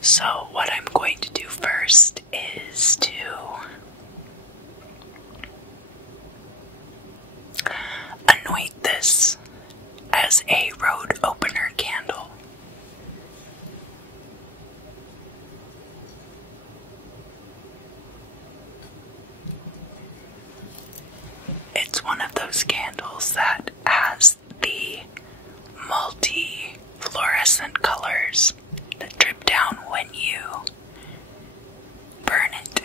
So what I'm going to do first is to anoint this as a road opener candle. It's one of those candles that has the multi-fluorescent colors that drip down when you burn it.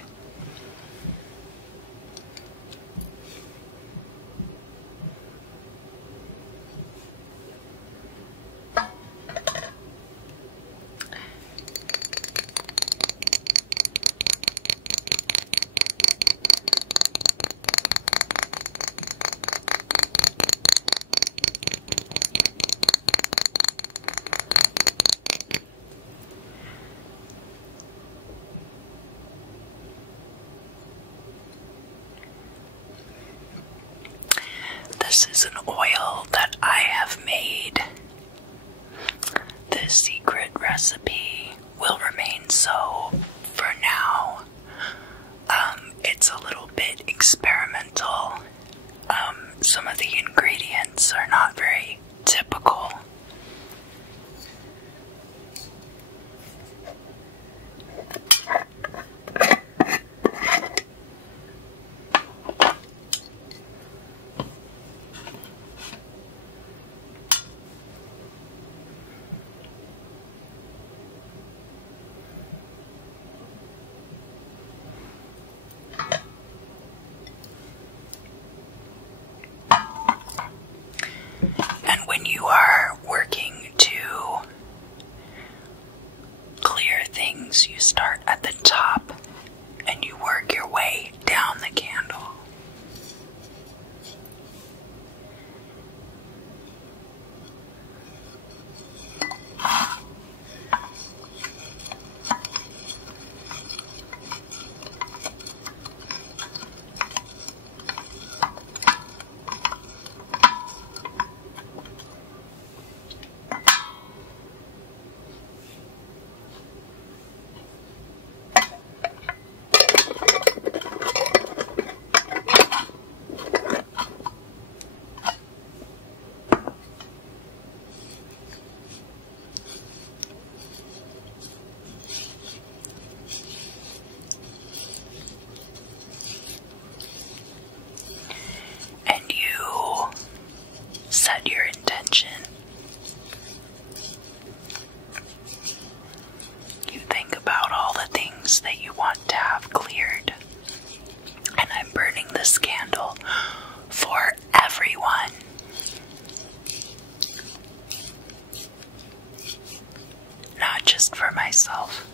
This is an oil that I have made. The secret recipe will remain so for now. It's a little bit experimental. Some of the ingredients are not very typical. And when you are working to clear things, you start at the top and you work your way down the candle. Set your intention. You think about all the things that you want to have cleared. And I'm burning this candle for everyone. Not just for myself.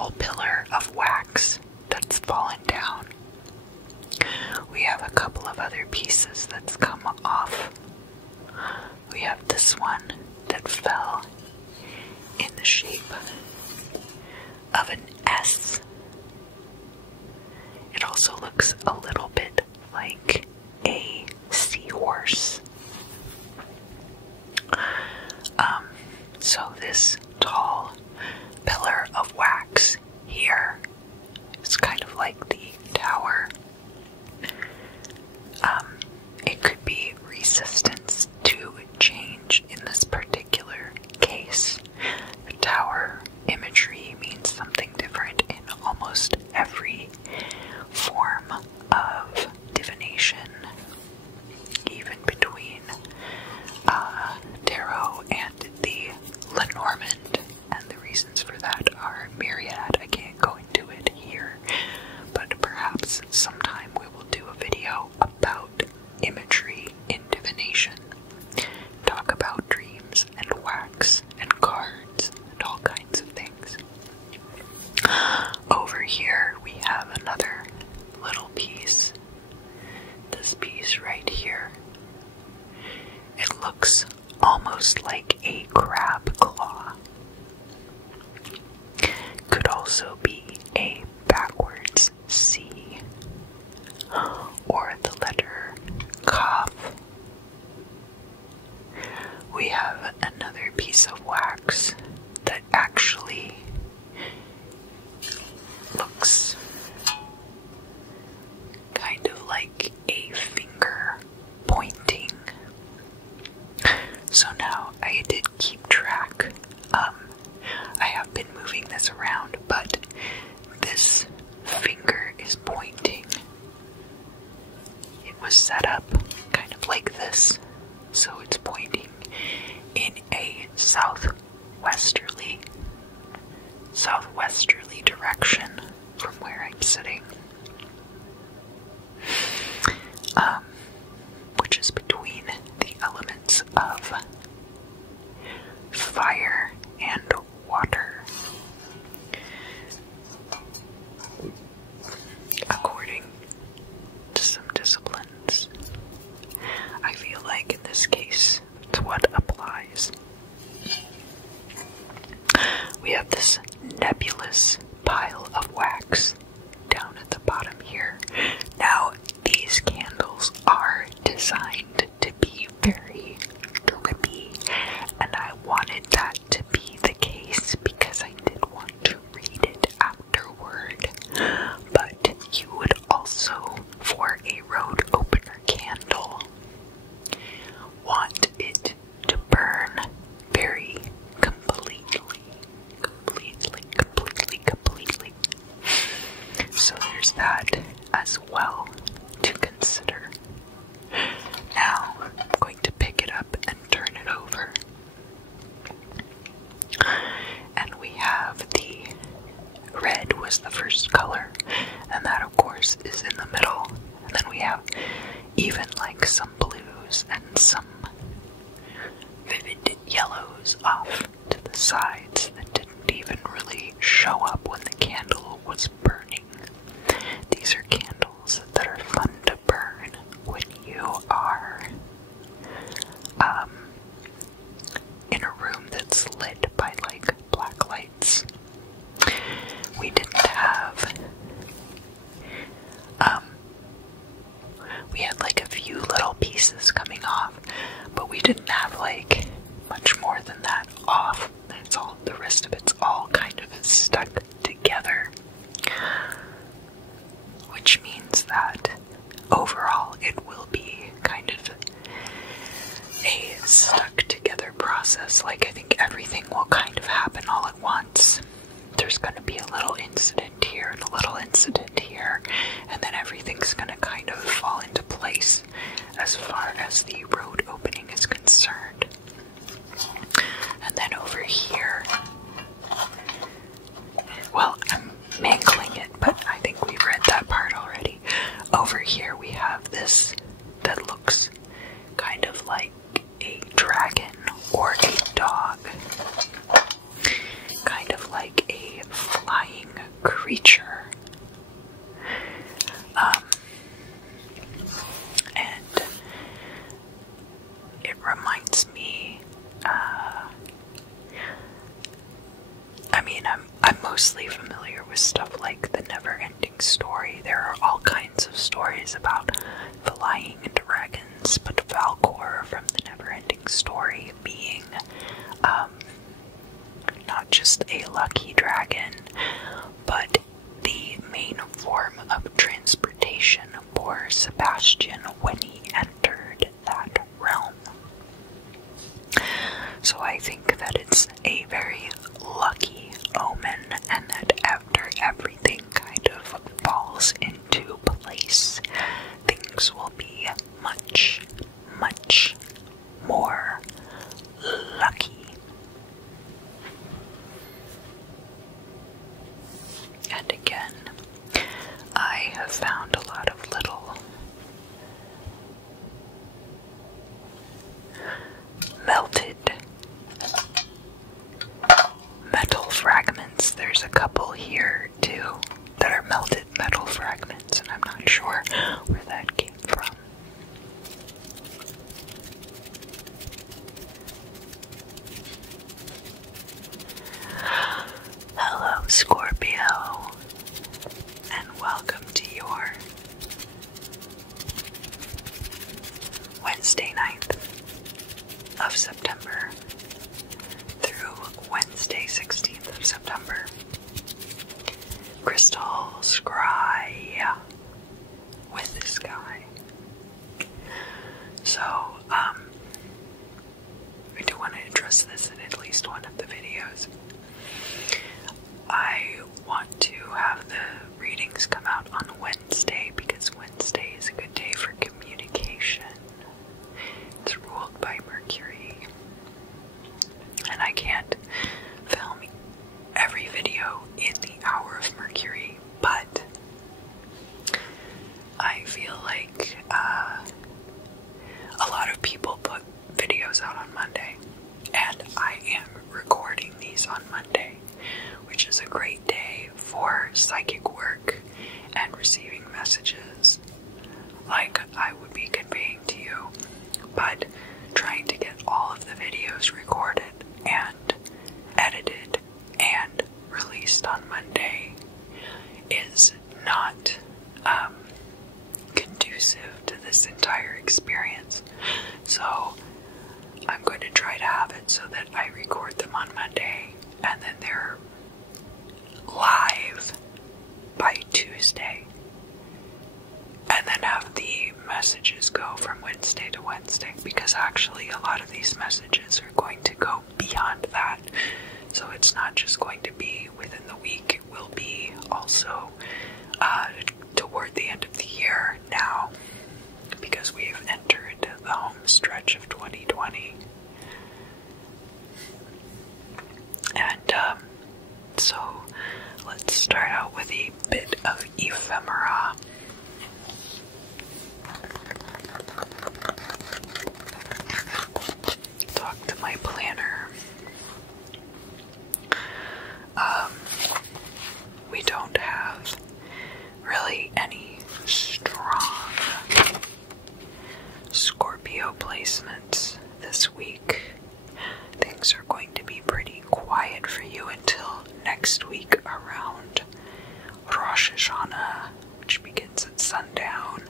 tall pillar of wax that's fallen down. We have a couple of other pieces that's come off. We have this one that fell in the shape of an S. It also looks a little bit like a seahorse. So this tall pillar of wax here is kind of like the tower. It could be resistance to change in this particular case. The tower imagery means something different in almost every form of divination, even between tarot and the Lenormand, and the reasons for that are myriad. I can't go into it here, but perhaps sometime we will do a video about imagery in divination, talk about dreams and wax and cards and all kinds of things. Over here we have another little piece. This piece right here. It looks almost like a crab claw. Could also be a backwards C or the letter Kaf. We have another piece of wax that actually looks kind of like a finger pointing. So now I did keep track. I have been moving this around, but this finger is pointing. It was set up kind of like this, so it's pointing in a southwesterly direction from where I'm sitting, which is between the elements of fire and water. According to some disciplines, I feel like in this case, it's what applies. We have this nebulous pile of wax down at the bottom here. Now, these candles are designed to be very drippy, and I wanted that to be the case because I did want to read it afterward. But you would also, for a road opener candle, want it to burn very completely. So there's that as well to consider. Now I'm going to pick it up and turn it over. And we have the red was the first color, and that of course is in the middle. And then we have even like some blues and some vivid yellows off to the sides that didn't even really show up when the candle was burning. These are candles that are fun to burn when you are in a room that's lit by like black lights. We didn't have we had like a few little pieces coming off, but we didn't have like much more than that off. It's all, the rest of it's all kind of stuck together, which means that overall it will be kind of a stuck together process. Like, I think everything will kind of happen all at once. There's going to be a little incident here and a little incident here, and then everything's going to kind of fall into place as far as the road opening is concerned. And then over here, well, I'm mangling it, but I think we read that part already. Over here we have this that looks kind of like a dragon or a dog. Kind of like a flying mostly familiar with stuff like The Never-Ending Story. There are all kinds of stories about flying dragons, but Valkor from The Never-Ending Story being not just a lucky dragon, but the main form of transportation for Sebastian when he entered that realm. So I think that it's a very lucky omen, and that after everything kind of falls into place, things will be much, much more lucky. And again, I have found a lot of little melted metal fragments. There's a couple here too that are melted metal fragments, and I'm not sure where that came from. Hello, Scorpio, and welcome to your Wednesday 9th of September through Wednesday 16th of September. Crystal scry with this guy. So, I do want to address this in at least one of the videos. I want to have the readings come out on Wednesday because Wednesday is a good day for communication. It's ruled by Mercury, and I can't film every video in the hour of Mercury, but I feel like a lot of people put videos out on Monday, and I am recording these on Monday, which is a great day for psychic work and receiving messages like I would be conveying to you, but trying to get all of the videos recorded and edited and released on Monday is not conducive to this entire experience. So I'm going to try to have it so that I record them on Monday and then they're live by Tuesday, and then have the messages go from Wednesday to Wednesday, because actually a lot of these messages are going to go beyond that. So it's not just going to be within the week, it will be also toward the end of the year now, because we've entered the home stretch of 2020. And so let's start out with a bit of ephemera. Talk to my planner. We don't have really any strong Scorpio placements this week. Things are going to be pretty quiet for you until next week around Rosh Hashanah, which begins at sundown,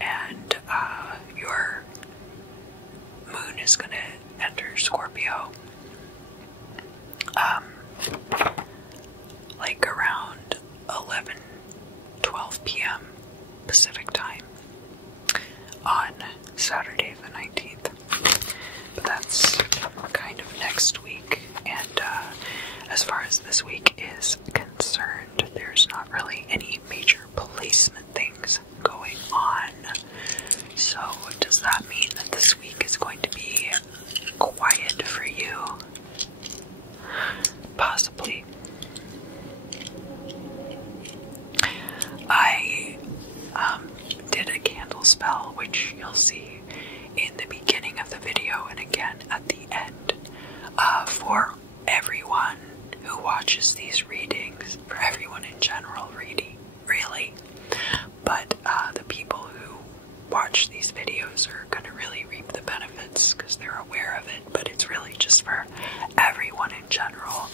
and your moon is going to enter Scorpio like around 11-12 p.m. Pacific time on Saturday the 19th. But that's kind of next week, and as far as this week is concerned, there's not really any major placement things going on. So does that mean that this week is going to be quiet for you? Possibly. I did a candle spell, which you'll see in the beginning of the video and again at the end, for everyone who watches these readings, for everyone in general, really. But the people who watch these videos are going to really reap the benefits because they're aware of it, but it's really just for everyone in general.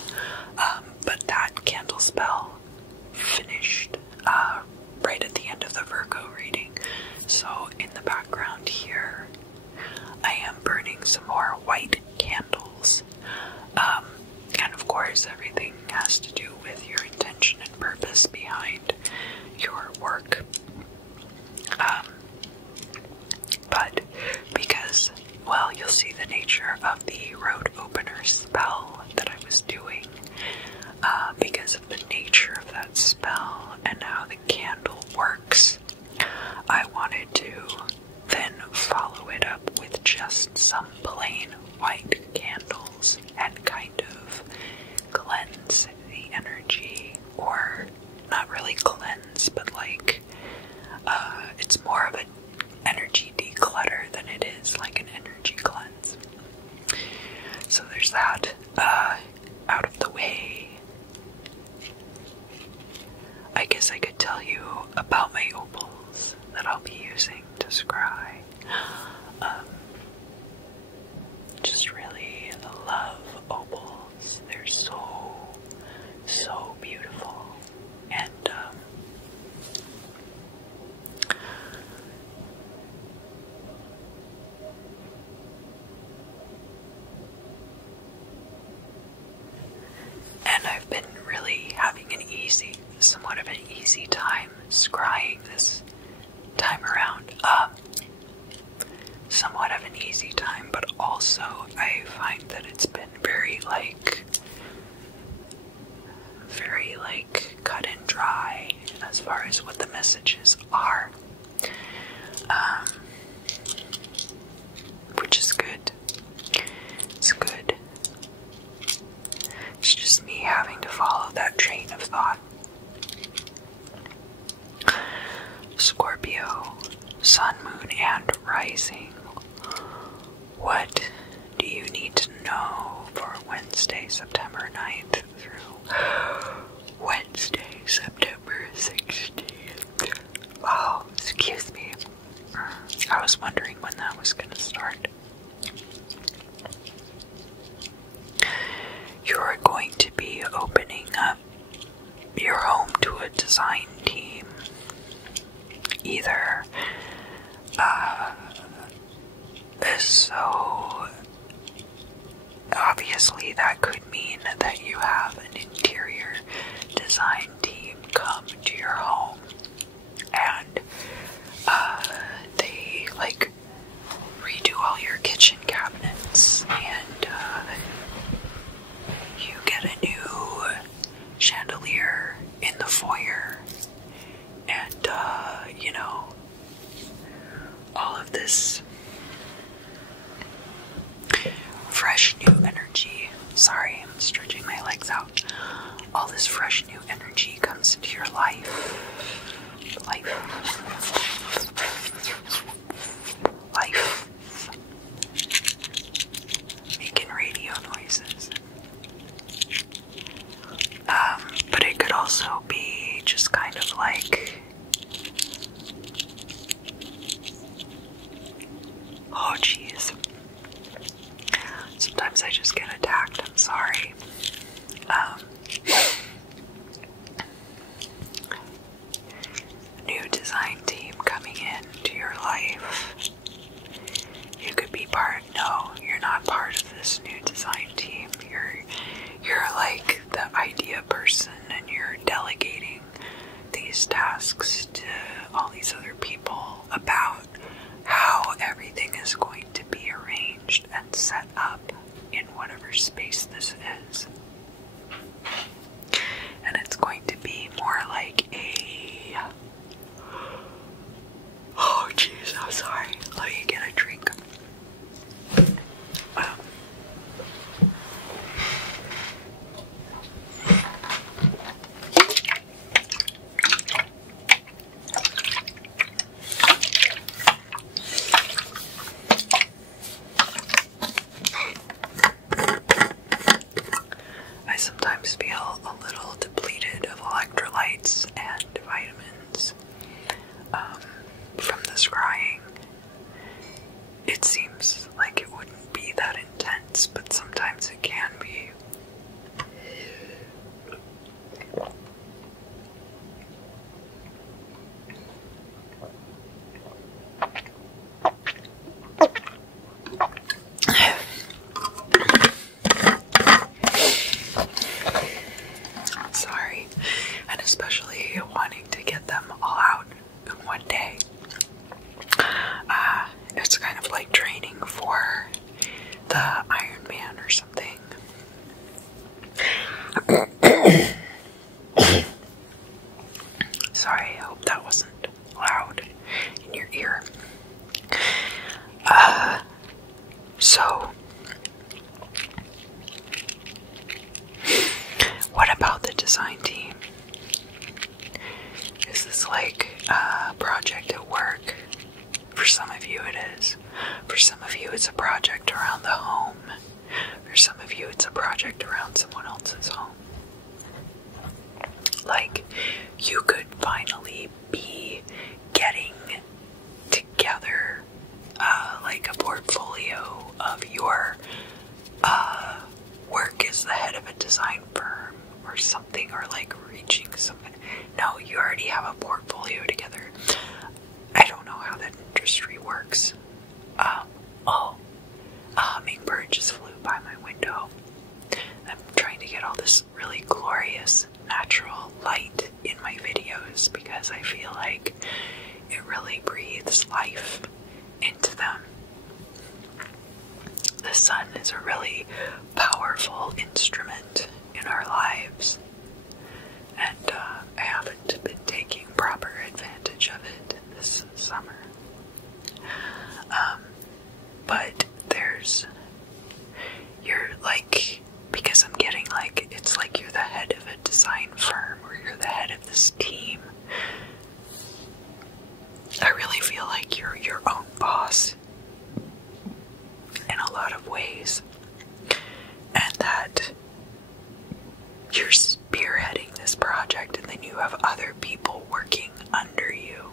But that candle course, everything has to do with your intention and purpose behind your work. But because, well, you'll see the nature of the road opener spell that I was doing, because of the nature of that spell and how the candle works, I wanted to then follow it up with just some plain white candles and kind of cleanse the energy, or not really cleanse, but like, it's more of an energy declutter than it is like an energy cleanse. So there's that out of the way. I guess I could tell you about my opals that I'll be using to scry. Just really love opals. They're so beautiful. And I've been really having somewhat of an easy time scrying this time around. Somewhat of an easy time, but also I find that it's been very cut and dry as far as what the messages are, which is good. It's good. It's just me having to follow that train of thought. Scorpio, sun, moon, and rising. What do you need to know for Wednesday, September 9th through Wednesday, September 16th? Oh, excuse me. I was wondering when that was going to start. You're going to be opening up your home to a design team. Either, so obviously that could mean that you have an interior design team come to your home and they like redo all your kitchen cabinets, and you get a new chandelier in the foyer, and you know, all of this fresh new energy. Sorry, I'm stretching my legs out. All this fresh new energy comes into your life. Making radio noises. But it could also be just kind of like, oh jeez. Sometimes I just get attacked, I'm sorry. New design team coming into your life. You could be no, you're not part of this new design team. You're like the idea person, and you're delegating these tasks to all these other people about how everything is going to be arranged and set up in whatever space this is. And it's going to be more like a... Oh jeez, I'm sorry. Let me get a drink. I sometimes feel a little depleted of electrolytes and vitamins from the scrying. It seems like it wouldn't be that intense, but sometimes it can be. Sorry, I hope that wasn't loud in your ear. So, what about the design team? Is this like a project at work? For some of you it is. For some of you it's a project around the home. For some of you it's a project around someone else's home. Like, you could finally be getting together like a portfolio of your work as the head of a design firm or something, or like reaching something. No, you already have a portfolio together. I don't know how that industry works. Oh, a hummingbird just flew by my window. I'm trying to get all this really glorious natural light in my videos because I feel like it really breathes life into them. The sun is a really powerful instrument in our lives, and I haven't been taking proper advantage of it this summer. But you're like, because I'm getting like, it's like you're the head of a design firm, or you're the head of this team. I really feel like you're your own boss in a lot of ways, and that you're spearheading this project, and then you have other people working under you.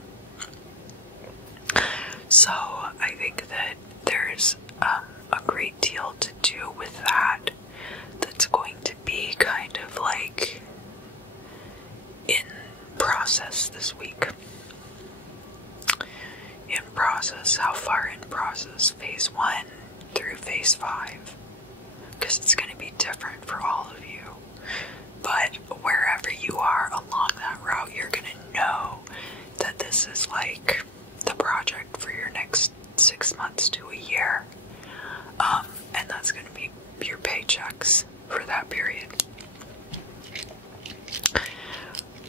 So I think that there's a great deal to do with that. That's going to be kind of like in process this week. In process, how far in process? Phase 1 through phase 5. Because it's going to be different for all of you. But wherever you are along that route, you're going to know that this is like the project for your next 6 months to a year. And that's going to be your paychecks for that period.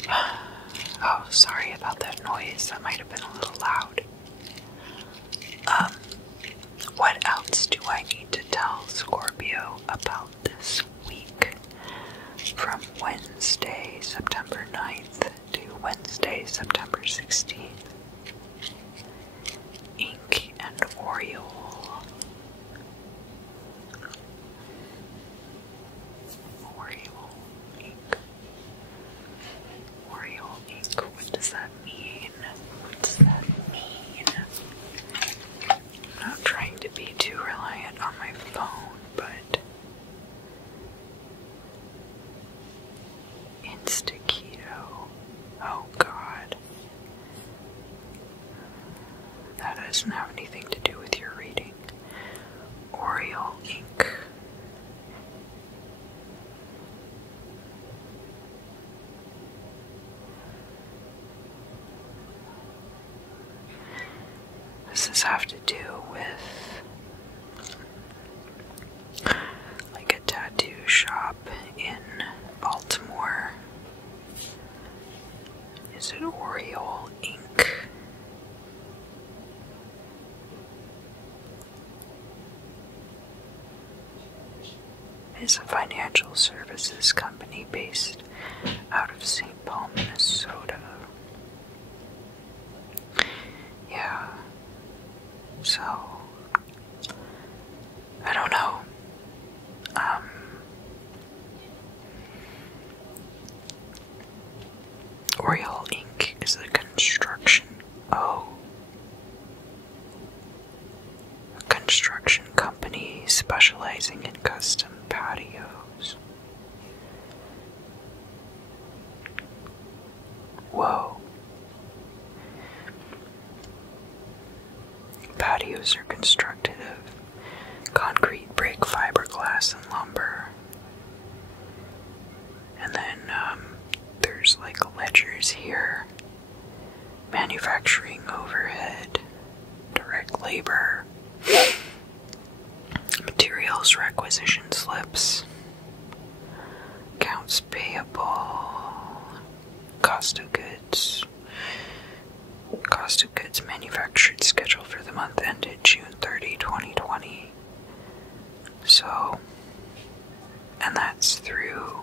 Oh, sorry about that noise. That might have been a little loud. What else do I need to tell Scorpio about this week? From Wednesday, September 9th to Wednesday, September 16th. Ink and Oriole. Oriole ink. Oriole ink. What does that mean? What does that mean? I'm not trying to be too reliant on my phone, but Insta-keto. Oh God. That doesn't have anything to do with your reading. Oriole ink. Does this have to do with like a tattoo shop in Baltimore? Is it Oriole ink? It's a financial services company based out of St. Paul, Minnesota. Yeah. So, I don't know. Oriole Inc. is a construction. Oh. A construction company specializing in custom patios. Whoa. Patios are constructed of concrete, brick, fiberglass, and lumber. And then there's like ledgers here. Manufacturing overhead, direct labor, materials requisition slips, account Accounts payable. Cost of goods. Cost of goods manufactured schedule for the month ended June 30, 2020. So, and that's through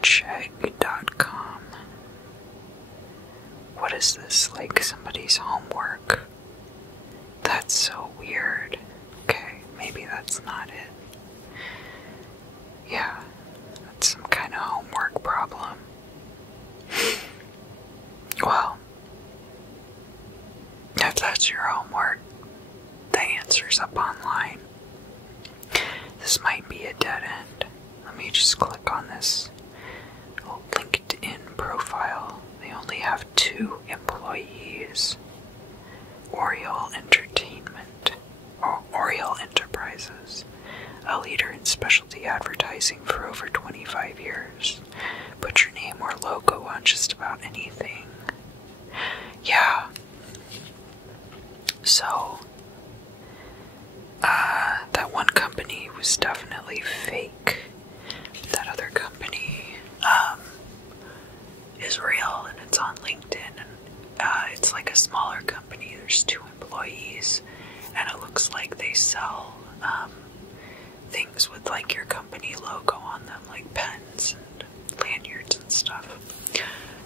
chegg.com. What is this? Like somebody's homework? That's so weird. Okay, maybe that's not it. Yeah, that's some kind of homework problem. Well, if that's your homework, the answer's up online. This might be a dead end. Let me just click on this LinkedIn profile. They only have 2 employees. Oriole Enterprises, a leader in specialty advertising for over 25 years. Put your name or logo on just about anything. Yeah. So, that one company was definitely fake. That other company, is real, and it's on LinkedIn, and it's like a smaller company. There's 2 employees, and it looks like they sell things with like your company logo on them, like pens and lanyards and stuff.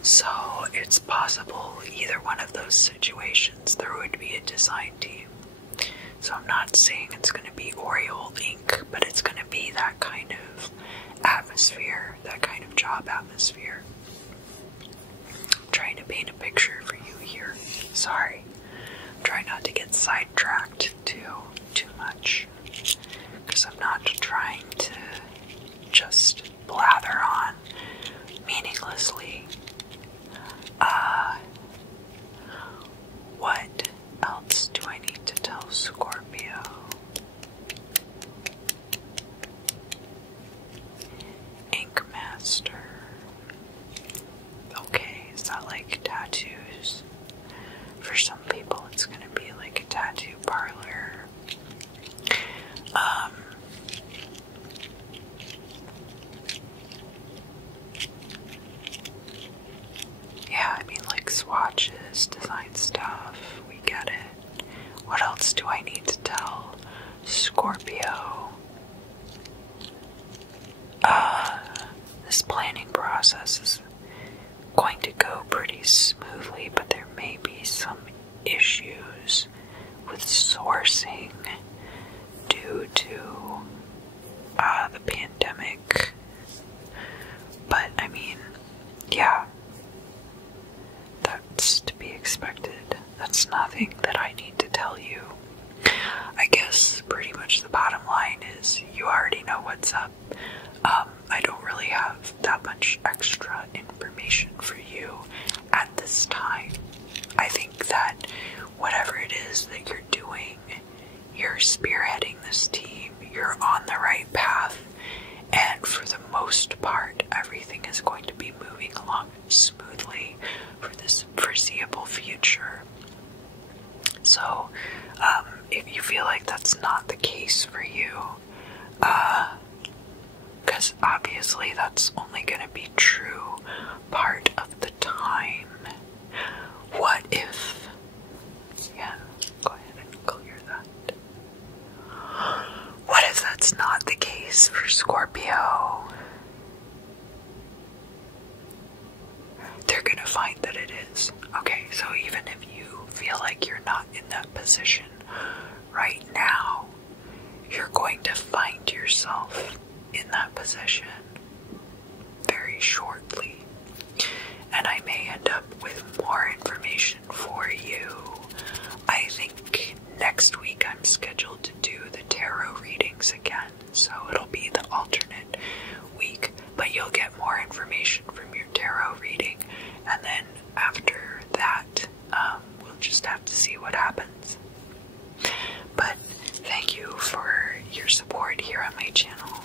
So it's possible either one of those situations there would be a design team. So I'm not saying it's going to be Oriole Inc., but it's going to be that kind of atmosphere, that kind of job atmosphere. I'm trying to paint a picture for you here. Sorry. Try not to get sidetracked too much, because I'm not trying to just blather on meaninglessly. What else do I need to tell Scorpio? Ink Master. Okay, is that like tattoos? For some people it's gonna be like a tattoo parlor. Yeah, I mean like swatches, design stuff, we get it. What else do I need to tell Scorpio? This planning process is going to go pretty smoothly, but there may be some issues with sourcing due to the pandemic. But I mean, yeah, that's to be expected. That's nothing that I need to tell you. I guess pretty much the bottom line is you already know what's up. I don't really have that much extra information for you at this time. I think that whatever it is that you're doing, you're spearheading this team, you're on the right path, and for the most part, everything is going to be moving along smoothly for this foreseeable future. So, if you feel like that's not the case for you, because obviously that's only going to be true part of the time. What if, yeah, go ahead and clear that. What if that's not the case for Scorpio? They're going to find that it is. Okay, so even if you feel like you're not in that position right now, you're going to find yourself in that position very shortly. And I may end up with more information for you. I think next week I'm scheduled to do the tarot readings again, so it'll be the alternate week, but you'll get more information from your tarot reading, and then after that, we'll just have to see what happens. But thank you for your support here on my channel.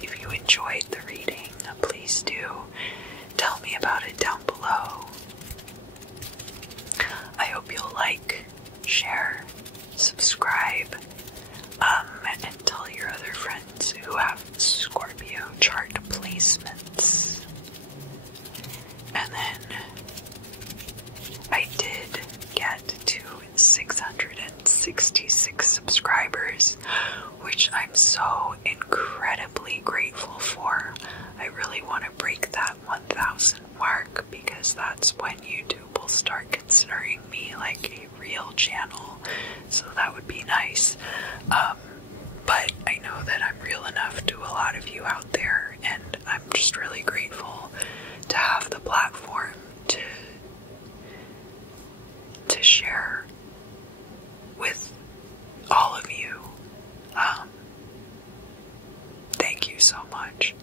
If you enjoyed the reading, please do tell me about it down below. I hope you'll like, share, subscribe, and tell your other friends who have Scorpio chart planners replacements. And then I did get to 666 subscribers, which I'm so incredibly grateful for. I really want to break that 1,000 mark because that's when YouTube will start considering me like a real channel, so that would be nice. But I know that I'm real enough to a lot of you out there, and I'm just really grateful to have the platform to share with all of you. Thank you so much.